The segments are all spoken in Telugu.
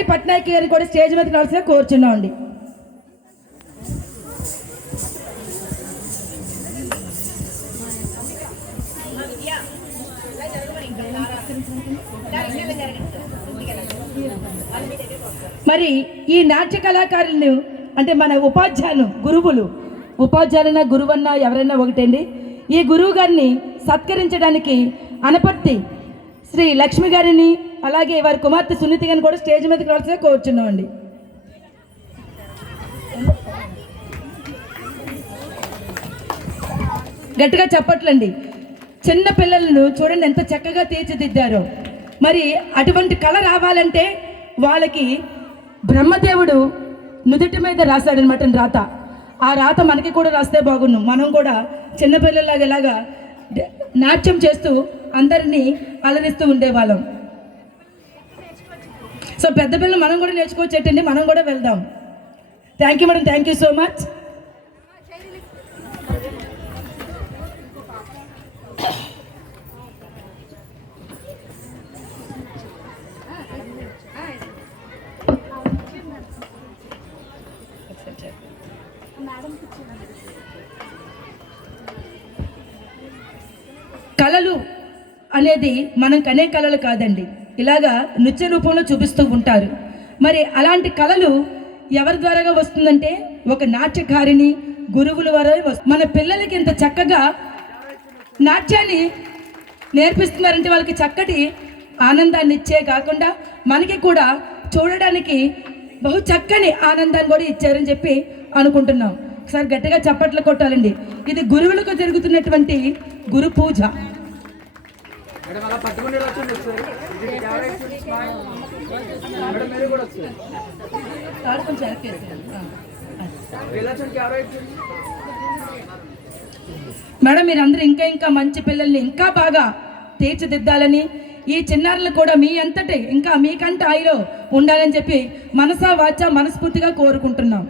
గాయత్రి పట్నాయక్ గారిని కూడా స్టేజ్ మీదకి రావాల్సిన కోరుచున్నాం అండి. మరి ఈ నాట్య కళాకారులను అంటే మన ఉపాధ్యాయులు ఉపాధ్యాయులైనా గురువన్నా ఎవరైనా ఒకటండి. ఈ గురువు గారిని సత్కరించడానికి అనపర్తి శ్రీ లక్ష్మి గారిని అలాగే వారి కుమార్తె సునీతి గారిని కూడా స్టేజ్ మీదకి రావాల్సిన కోరుచున్నామండి. గట్టిగా చెప్పట్లండి. చిన్న పిల్లలను చూడండి ఎంత చక్కగా తీర్చిదిద్దారో. మరి అటువంటి కళ రావాలంటే వాళ్ళకి బ్రహ్మదేవుడు నుదుటి మీద రాశాడనమాట రాత. ఆ రాత మనకి కూడా రాస్తే బాగుండు. మనం కూడా చిన్నపిల్లలాగా ఇలాగా నాట్యం చేస్తూ అందరినీ అలరిస్తూ ఉండేవాళ్ళం. సో పెద్ద పిల్లలు మనం కూడా నేర్చుకోవచ్చేటండి. మనం కూడా వెళ్దాం. Thank you madam, thank you so much. కళలు అనేది మనం కనే కళలు కాదండి, ఇలాగా నృత్య రూపంలో చూపిస్తూ ఉంటారు. మరి అలాంటి కళలు ఎవరి ద్వారాగా వస్తుందంటే ఒక నాట్యకారిణి గురువుల ద్వారా వస్తుంది. మన పిల్లలకి ఇంత చక్కగా నాట్యాన్ని నేర్పిస్తున్నారంటే వాళ్ళకి చక్కటి ఆనందాన్ని ఇచ్చే కాకుండా మనకి కూడా చూడడానికి బహు చక్కని ఆనందాన్ని కూడా ఇచ్చారని చెప్పి అనుకుంటున్నాం. ఒకసారి గట్టిగా చప్పట్లు కొట్టాలండి. ఇది గురువులకు జరుగుతున్నటువంటి గురు పూజ. మేడం మీరందరూ ఇంకా మంచి పిల్లల్ని ఇంకా బాగా తీర్చిదిద్దాలని, ఈ చిన్నారులు కూడా మీ అంతటే ఇంకా మీకంటే ఆయిలో ఉండాలని చెప్పి మనసా వాచా మనస్ఫూర్తిగా కోరుకుంటున్నాం.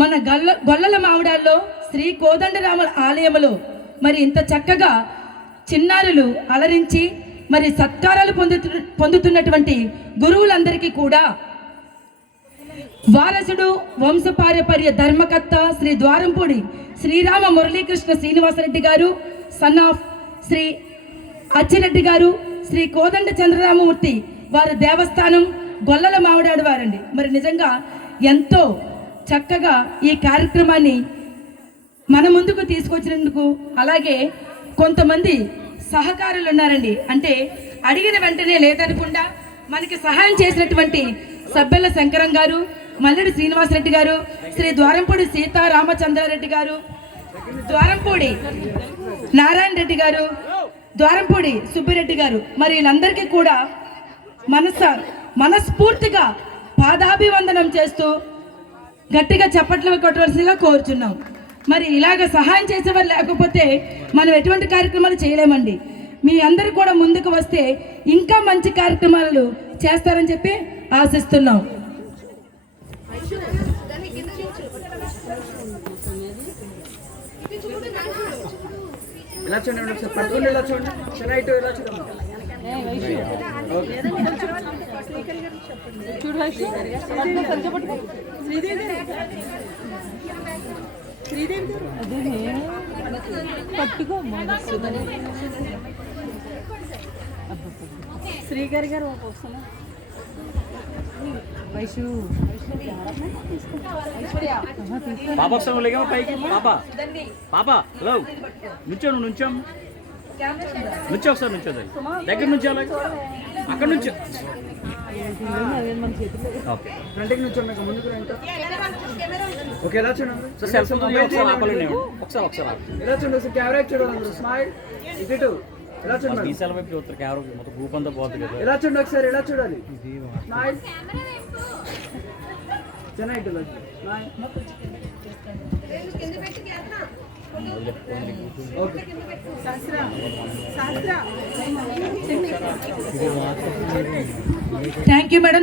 మన గొల్లల మావిడాల్లో శ్రీ కోదండరాముల ఆలయములో మరి ఇంత చక్కగా చిన్నారులు అలరించి మరి సత్కారాలు పొందుతున్నటువంటి గురువులందరికీ కూడా వారసుడు వంశపారపర్య ధర్మకర్త శ్రీ ద్వారంపూడి శ్రీరామ మురళీకృష్ణ శ్రీనివాసరెడ్డి గారు, సన్ ఆఫ్ శ్రీ అచ్చిరెడ్డి గారు, శ్రీ కోదండ చంద్రరామమూర్తి వారి దేవస్థానం గొల్లల మావిడాడు వారండి. మరి నిజంగా ఎంతో చక్కగా ఈ కార్యక్రమాన్ని మన ముందుకు తీసుకొచ్చినందుకు, అలాగే కొంతమంది సహకారులు ఉన్నారండి. అంటే అడిగిన వెంటనే లేదనకుండా మనకి సహాయం చేసినటువంటి సబ్బెల్ల శంకరం గారు, మల్లెడి శ్రీనివాసరెడ్డి గారు, శ్రీ ద్వారంపూడి సీతారామచంద్రారెడ్డి గారు, ద్వారంపూడి నారాయణ రెడ్డి గారు, ద్వారంపూడి సుబ్బిరెడ్డి గారు, మరి వీళ్ళందరికీ కూడా మనస్ఫూర్తిగా పాదాభివందనం చేస్తూ గట్టిగా చప్పట్లు కొట్టవలసిందిగా కోరుచున్నాం. మరి ఇలాగ సహాయం చేసేవారు లేకపోతే మనం ఎటువంటి కార్యక్రమాలు చేయలేమండి. మీ అందరూ కూడా ముందుకు వస్తే ఇంకా మంచి కార్యక్రమాలు చేస్తారని చెప్పి ఆశిస్తున్నాం. శ్రీగారి గారు పాప పైకి పాప హలో నుంచో నువ్వు నుంచో ఒకసారి నుంచో దగ్గర నుంచి అక్కడ నుంచి ఫ్రంట్కి నుంచి ఓకే ఎలా చూడండి ఒకసారి ఎలా చూడండి కెమెరా చూడండి స్మైల్ ఇటు ఎలా చూడండి ఈ సెల్ వైపు చూస్తారు కెమెరా మొత్తం గ్రూప్ అంతా పోతుంది కదా ఎలా చూడండి ఒకసారి ఎలా చూడాలి స్మైల్ చెన్నై ఇటు smile okay. Thank you madam.